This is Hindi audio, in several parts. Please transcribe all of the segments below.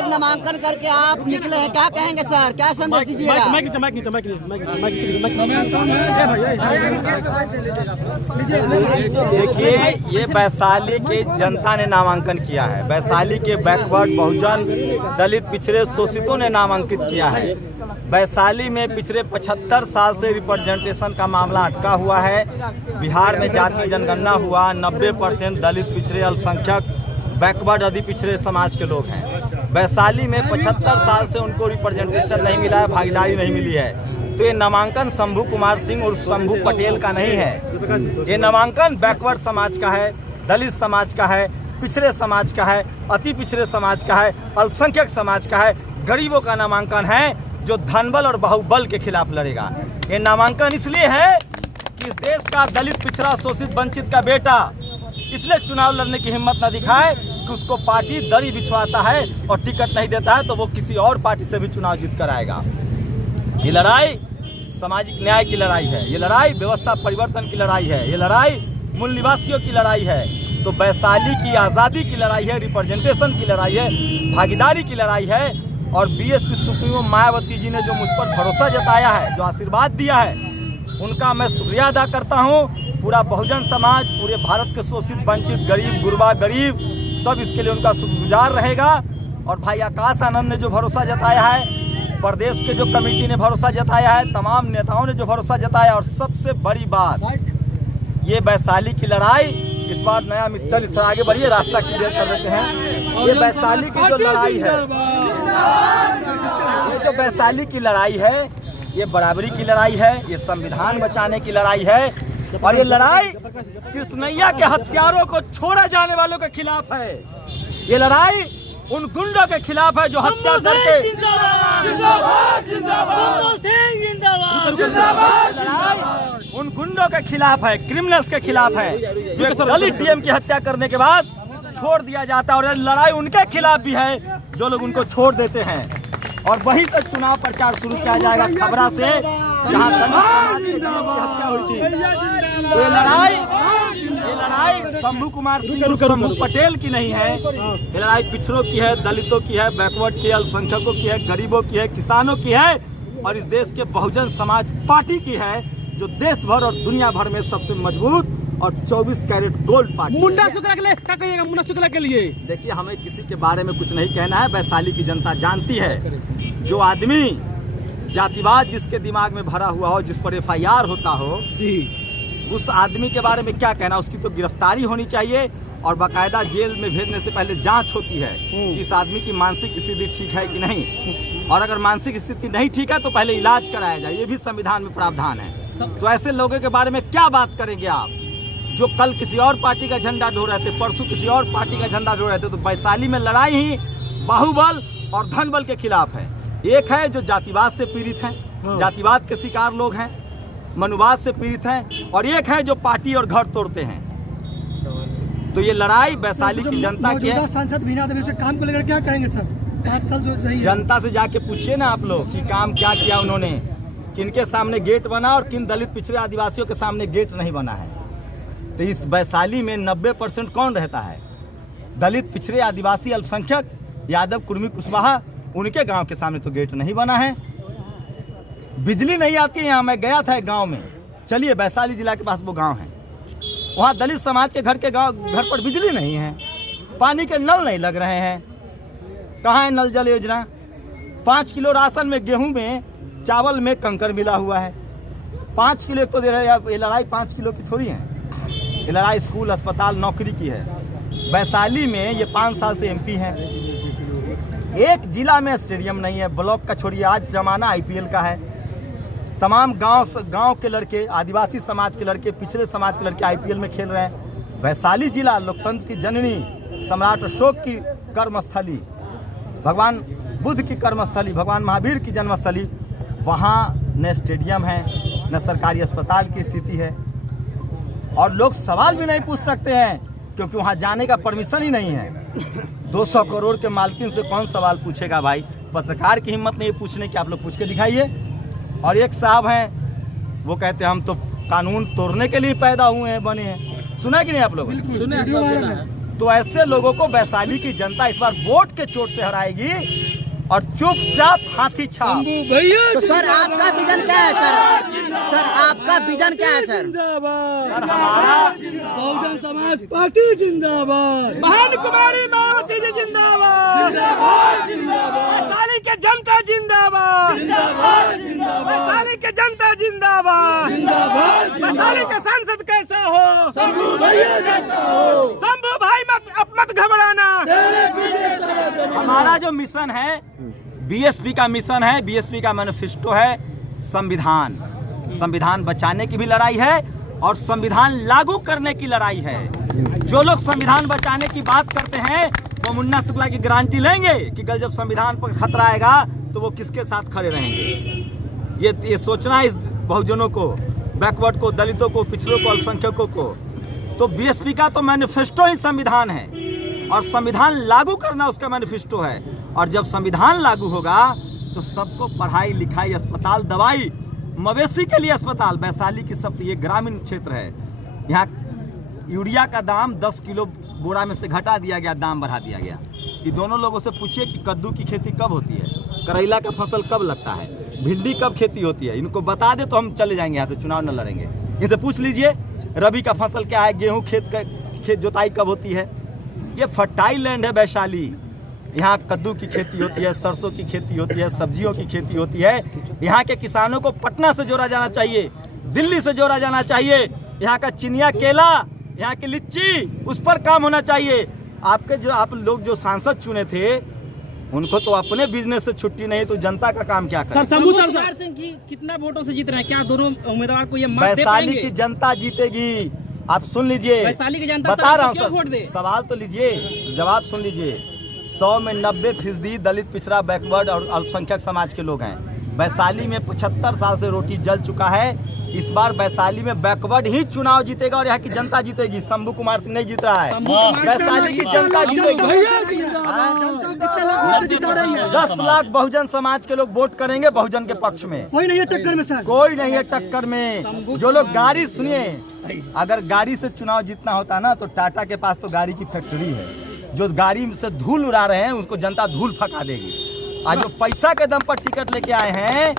आज नामांकन करके आप निकले हैं, क्या कहेंगे सर, क्या संदेश दीजिएगा? देखिए, ये वैशाली के जनता ने नामांकन किया है। वैशाली के बैकवर्ड, बहुजन, दलित, पिछड़े, शोषितों ने नामांकित किया है। वैशाली में पिछले 75 साल से रिप्रेजेंटेशन का मामला अटका हुआ है। बिहार में जाति जनगणना हुआ, 90% दलित, पिछड़े, अल्पसंख्यक, बैकवर्ड, अधि पिछड़े समाज के लोग हैं। वैशाली में 75 साल से उनको रिप्रेजेंटेशन नहीं मिला है, भागीदारी नहीं मिली है। तो ये नामांकन शंभू कुमार सिंह और शंभू पटेल का नहीं है। ये नामांकन बैकवर्ड समाज का है, दलित समाज का है, पिछड़े समाज का है, अति पिछड़े समाज का है, अल्पसंख्यक समाज का है, गरीबों का नामांकन है जो धनबल और बाहुबल के खिलाफ लड़ेगा। ये नामांकन इसलिए है कि इस देश का दलित, पिछड़ा, शोषित, वंचित का बेटा इसलिए चुनाव लड़ने की हिम्मत न दिखाए कि उसको पार्टी दड़ी बिछवाता है और टिकट नहीं देता है तो वो किसी और पार्टी से भी चुनाव जीत कर आएगा। ये लड़ाई सामाजिक न्याय की लड़ाई है, ये लड़ाई व्यवस्था परिवर्तन की लड़ाई है, ये लड़ाई मूल निवासियों की लड़ाई है। तो वैशाली की आज़ादी की लड़ाई है, रिप्रेजेंटेशन की लड़ाई है, भागीदारी की लड़ाई है। और बीएसपी सुप्रीमो मायावती जी ने जो मुझ पर भरोसा जताया है, जो आशीर्वाद दिया है, उनका मैं शुक्रिया अदा करता हूं। पूरा बहुजन समाज, पूरे भारत के शोषित, वंचित, गरीब, गुरबा, गरीब सब इसके लिए उनका शुक्रगुजार रहेगा। और भाई आकाश आनंद ने जो भरोसा जताया है, प्रदेश के जो कमेटी ने भरोसा जताया है, तमाम नेताओं ने जो भरोसा जताया, और सबसे बड़ी बात ये वैशाली की लड़ाई इस बार नया मिस्टर थोड़ा आगे बढ़िए, रास्ता क्लियर कर देते हैं। ये वैशाली की जो लड़ाई है, ये जो वैशाली की लड़ाई है, ये बराबरी की लड़ाई है, ये संविधान बचाने की लड़ाई है। और ये लड़ाई कृष्णैया के हत्यारों को छोड़े जाने वालों के खिलाफ है। ये लड़ाई उन गुंडों के खिलाफ है जो हत्या करके, उन गुंडों के खिलाफ है, क्रिमिनल्स के खिलाफ है, जो एक दलित डीएम की हत्या करने के बाद छोड़ दिया जाता है। और लड़ाई उनके खिलाफ भी है जो लोग उनको छोड़ देते हैं। और वहीं से चुनाव प्रचार शुरू किया जाएगा, खबरा से, जहां दलित की हत्या हुई थी। ये लड़ाई शंभू कुमार सिंह और शंभू पटेल की नहीं है, ये लड़ाई पिछड़ों की है, दलितों की है, बैकवर्ड की है, अल्पसंख्यकों की है, गरीबों की है, किसानों की है, और इस देश के बहुजन समाज पार्टी की है, जो देश भर और दुनिया भर में सबसे मजबूत और 24 कैरेट गोल्ड पार्टी। मुंडा शुक्ला के लिए क्या कहिएगा? मुंडा शुक्ला के लिए देखिए, हमें किसी के बारे में कुछ नहीं कहना है। वैशाली की जनता जानती है, जो आदमी जातिवाद जिसके दिमाग में भरा हुआ हो, जिस पर FIR होता हो जी, उस आदमी के बारे में क्या कहना। उसकी तो गिरफ्तारी होनी चाहिए और बाकायदा जेल में भेजने से पहले जांच होती है कि इस आदमी की मानसिक स्थिति ठीक है कि नहीं, और अगर मानसिक स्थिति नहीं ठीक है तो पहले इलाज कराया जाए, ये भी संविधान में प्रावधान है। तो ऐसे लोगों के बारे में क्या बात करेंगे आप, जो कल किसी और पार्टी का झंडा ढो रहे थे, परसों किसी और पार्टी का झंडा ढो रहे थे। तो वैशाली में लड़ाई ही बाहुबल और धनबल के खिलाफ है। एक है जो जातिवाद से पीड़ित हैं, जातिवाद के शिकार लोग हैं, मनुवाद से पीड़ित हैं, और एक है जो पार्टी और घर तोड़ते हैं। तो ये लड़ाई वैशाली की जनता की है। सांसद बीना देवी से काम को लेकर क्या कहेंगे सर? 5 साल जो रही है, जनता से जाके पूछिए ना आप लोग कि काम क्या किया उन्होंने, किनके सामने गेट बना और किन दलित, पिछड़े, आदिवासियों के सामने गेट नहीं बना है। तो इस वैशाली में 90% कौन रहता है? दलित, पिछड़े, आदिवासी, अल्पसंख्यक, यादव, कुर्मी, कुशवाहा, उनके गांव के सामने तो गेट नहीं बना है। बिजली नहीं आती है यहाँ, मैं गया था एक गांव में, चलिए वैशाली जिला के पास वो गांव है, वहाँ दलित समाज के घर पर बिजली नहीं है, पानी के नल नहीं लग रहे हैं। कहाँ है नल जल योजना? 5 किलो राशन में, गेहूं में, चावल में कंकर मिला हुआ है। 5 किलो तो दे रहे हैं। ये लड़ाई 5 किलो की थोड़ी है, ये लड़ाई स्कूल, अस्पताल, नौकरी की है। वैशाली में ये 5 साल से MP हैं। एक जिला में स्टेडियम नहीं है, ब्लॉक का छोड़िए, आज जमाना IPL का है। तमाम गांव के लड़के, आदिवासी समाज के लड़के, पिछड़े समाज के लड़के IPL में खेल रहे हैं। वैशाली जिला लोकतंत्र की जननी, सम्राट अशोक की कर्मस्थली, भगवान बुद्ध की कर्मस्थली, भगवान महावीर की जन्मस्थली, वहाँ न स्टेडियम है, न सरकारी अस्पताल की स्थिति है, और लोग सवाल भी नहीं पूछ सकते हैं क्योंकि वहाँ जाने का परमिशन ही नहीं है। 200 करोड़ के मालकिन से कौन सवाल पूछेगा भाई? पत्रकार की हिम्मत नहीं पूछने की, आप लोग पूछ के दिखाइए। और एक साहब हैं, वो कहते हैं हम तो कानून तोड़ने के लिए पैदा हुए हैं, बने हैं। सुना कि नहीं आप लोग? तो ऐसे लोगों को वैशाली की जनता इस बार वोट के चोट से हराएगी और चुपचाप हाथी छाप। तो सर आपका विजन क्या है सर आपका विजन क्या है सर? सर हमारा बहुजन समाज पार्टी जिंदाबाद, बहन कुमारी मायावती जी जिंदाबाद, वैशाली के जनता जिंदाबाद, वैशाली के जनता जिंदाबाद, वैशाली के सांसद कैसा हो, शंभू भाई मत घबराना। हमारा जो मिशन है बीएसपी का मिशन है, बीएसपी का मैनिफेस्टो है संविधान बचाने की भी लड़ाई है और संविधान लागू करने की लड़ाई है। जो लोग संविधान बचाने की बात करते हैं वो मुन्ना शुक्ला की गारंटी लेंगे कि कल जब संविधान पर खतरा आएगा तो वो किसके साथ खड़े रहेंगे। ये सोचना है इस बहुजनों को, बैकवर्ड को, दलितों को, पिछड़ों को, अल्पसंख्यकों को। तो बीएसपी का तो मैनिफेस्टो ही संविधान है और संविधान लागू करना उसका मैनिफेस्टो है। और जब संविधान लागू होगा तो सबको पढ़ाई लिखाई, अस्पताल, दवाई, मवेशी के लिए अस्पताल। वैशाली की सबसे ये ग्रामीण क्षेत्र है, यहाँ यूरिया का दाम 10 किलो बोरा में से घटा दिया गया, दाम बढ़ा दिया गया। ये दोनों लोगों से पूछिए कि कद्दू की खेती कब होती है, करेला का फसल कब लगता है, भिंडी कब खेती होती है। इनको बता दे तो हम चले जाएंगे यहाँ से, चुनाव न लड़ेंगे। इनसे पूछ लीजिए रबी का फसल क्या है, गेहूँ खेत जोताई कब होती है। ये फर्टाइल लैंड है वैशाली, यहाँ कद्दू की खेती होती है, सरसों की खेती होती है, सब्जियों की खेती होती है। यहाँ के किसानों को पटना से जोड़ा जाना चाहिए, दिल्ली से जोड़ा जाना चाहिए। यहाँ का चिनिया केला, यहाँ की लिच्ची, उस पर काम होना चाहिए। आप लोग जो सांसद चुने थे उनको तो अपने बिजनेस से छुट्टी नहीं, तो जनता का काम क्या करे। शंभू सिंह की कितना वोटों से जीत रहे हैं, क्या दोनों उम्मीदवार को ये मत दे वैशाली पाएंगे? की जनता जीतेगी। आप सुन लीजिए, वैशाली की जनता बता रहा हूँ क्यों वोट दे? सवाल तो लीजिए, जवाब सुन लीजिए। 100 में 90% दलित, पिछड़ा, बैकवर्ड और अल्पसंख्यक समाज के लोग हैं। वैशाली में 75 साल से रोटी जल चुका है। इस बार वैशाली में बैकवर्ड ही चुनाव जीतेगा और यहाँ की जनता जीतेगी। शंभू कुमार सिंह नहीं जीत रहा है, वैशाली की जनता जीतेगी। 10 लाख बहुजन समाज के लोग वोट करेंगे बहुजन के पक्ष में। कोई नहीं है टक्कर में सर, कोई नहीं है टक्कर में। जो लोग गाड़ी, सुनिए, अगर गाड़ी से चुनाव जीतना होता ना तो टाटा के पास तो गाड़ी की फैक्ट्री है। जो गाड़ी से धूल उड़ा रहे हैं उसको जनता धूल फका देगी। आज जो पैसा के दम पर टिकट लेके आए हैं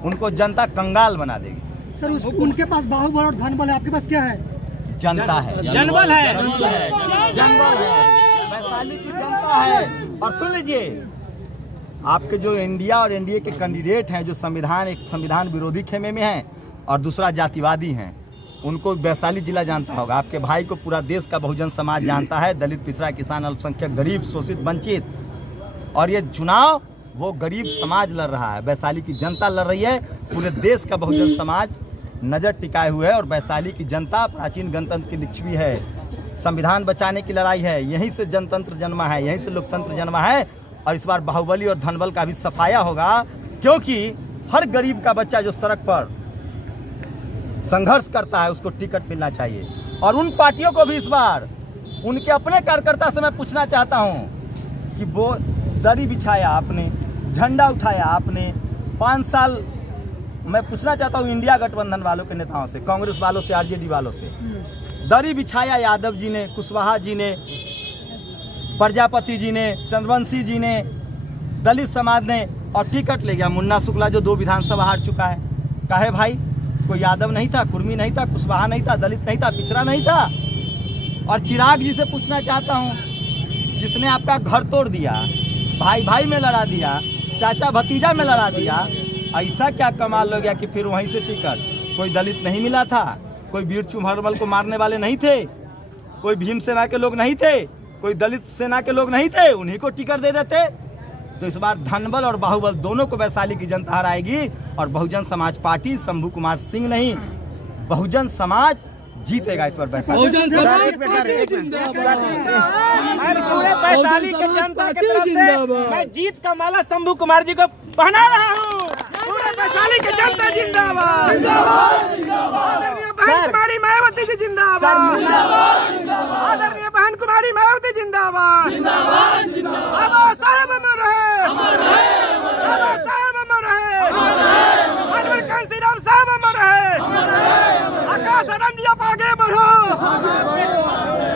उनको जनता कंगाल बना देगी। सर उनके पास बाहुबल और धनबल है, आपके पास क्या है? जनता है, जनबल है, जनबल है, वैशाली की जनता है। और सुन लीजिए, आपके जो इंडिया और एनडीए के कैंडिडेट हैं, जो एक संविधान विरोधी खेमे में हैं और दूसरा जातिवादी हैं, उनको वैशाली जिला जानता होगा। आपके भाई को पूरा देश का बहुजन समाज जानता है, दलित, पिछड़ा, किसान, अल्पसंख्यक, गरीब, शोषित, वंचित। और ये चुनाव वो गरीब समाज लड़ रहा है, वैशाली की जनता लड़ रही है। पूरे देश का बहुजन समाज नज़र टिकाए हुए है और वैशाली की जनता प्राचीन गणतंत्र की लिच्छवी है। संविधान बचाने की लड़ाई है, यहीं से जनतंत्र जन्मा है, यहीं से लोकतंत्र जन्मा है। और इस बार बाहुबली और धनबल का भी सफाया होगा, क्योंकि हर गरीब का बच्चा जो सड़क पर संघर्ष करता है उसको टिकट मिलना चाहिए। और उन पार्टियों को भी इस बार उनके अपने कार्यकर्ता से मैं पूछना चाहता हूं कि वो दरी बिछाया आपने, झंडा उठाया आपने 5 साल। मैं पूछना चाहता हूं इंडिया गठबंधन वालों के नेताओं से, कांग्रेस वालों से, आरजेडी वालों से, दरी बिछाया यादव जी ने, कुशवाहा जी ने, प्रजापति जी ने, चंद्रवंशी जी ने, दलित समाज ने, और टिकट ले गया मुन्ना शुक्ला जो 2 विधानसभा हार चुका है। काहे भाई? कोई यादव नहीं था, कुर्मी नहीं था, कुशवाहा नहीं था, दलित नहीं था, पिछड़ा नहीं था। और चिराग जी से पूछना चाहता हूं, जिसने आपका घर तोड़ दिया, भाई भाई में लड़ा दिया, चाचा भतीजा में लड़ा दिया, ऐसा क्या कमाल हो गया कि फिर वहीं से टिकट? कोई दलित नहीं मिला था, कोई वीर चुम्हरमल को मारने वाले नहीं थे, कोई भीम सेना के लोग नहीं थे, कोई दलित सेना के लोग नहीं थे, उन्हीं को टिकट दे देते। तो इस बार धनबल और बाहुबल दोनों को वैशाली की जनता हराएगी और बहुजन समाज पार्टी, शंभू कुमार सिंह नहीं, बहुजन समाज जीतेगा इस बार वैशाली। वैशाली की जनता की तरफ से मैं जीत का माला शंभू कुमार जी को पहना रहा हूँ। पूरे वैशाली की जनता जिंदाबाद, बहन कुमारी मायावती जी जिंदाबाद, आदरणीय बहन कुमारी मायावती जिंदाबाद, बाबा साहब अमर रहे, बाबा साहब अमर रहे, अनवर कांसी राम साहब अमर रहे, आकाश आनंदिया आगे बढ़ो,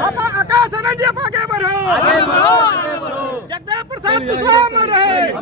आकाश कांजी आप आगे बढ़ो, आगे बढ़ो, आगे बढ़ो। जगदेव प्रसाद कुशवाहा अमर रहे,